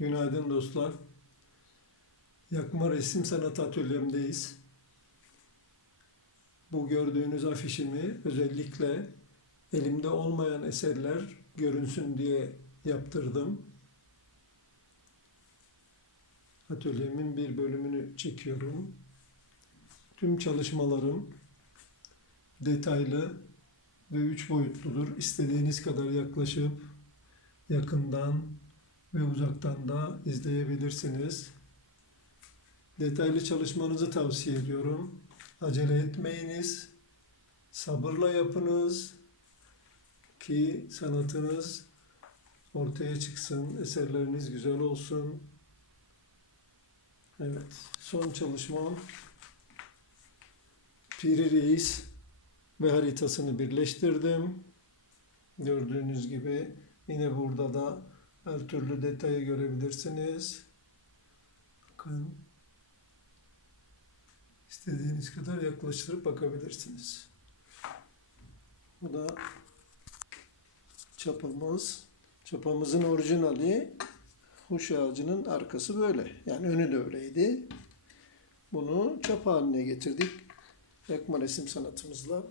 Günaydın dostlar. Yakma Resim Sanat Atölyemdeyiz. Bu gördüğünüz afişimi özellikle elimde olmayan eserler görünsün diye yaptırdım. Atölyemin bir bölümünü çekiyorum. Tüm çalışmalarım detaylı ve üç boyutludur. İstediğiniz kadar yaklaşıp yakından ve uzaktan da izleyebilirsiniz. Detaylı çalışmanızı tavsiye ediyorum. Acele etmeyiniz. Sabırla yapınız ki sanatınız ortaya çıksın, eserleriniz güzel olsun. Evet, son çalışmam Piri Reis ve haritasını birleştirdim. Gördüğünüz gibi yine burada da her türlü detayı görebilirsiniz. Bakın. İstediğiniz kadar yaklaştırıp bakabilirsiniz. Bu da çapamız. Çapamızın orijinali huş ağacının arkası böyle. Yani önü de öyleydi. Bunu çapa haline getirdik. Yakma resim sanatımızla.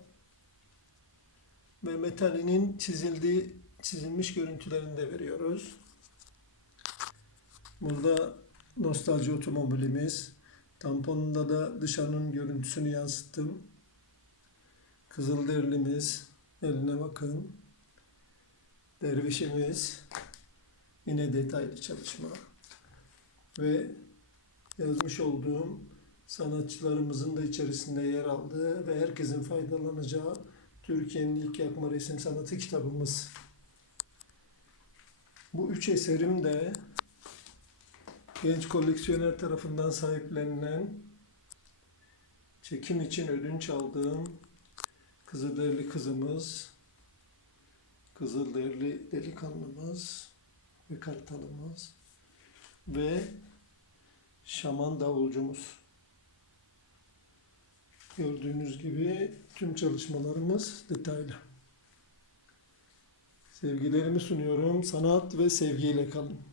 Ve metalinin çizildiği, çizilmiş görüntülerini de veriyoruz. Burada nostalji otomobilimiz. Tamponunda da dışarının görüntüsünü yansıttım. Kızılderilimiz. Eline bakın. Dervişimiz. Yine detaylı çalışma. Ve yazmış olduğum sanatçılarımızın da içerisinde yer aldığı ve herkesin faydalanacağı Türkiye'nin ilk yakma resim sanatı kitabımız. Bu üç eserim de genç koleksiyoner tarafından sahiplenilen çekim için ödünç aldığım Kızılderili kızımız, Kızılderili delikanlımız ve kartalımız ve şaman davulcumuz. Gördüğünüz gibi tüm çalışmalarımız detaylı. Sevgilerimi sunuyorum. Sanat ve sevgiyle kalın.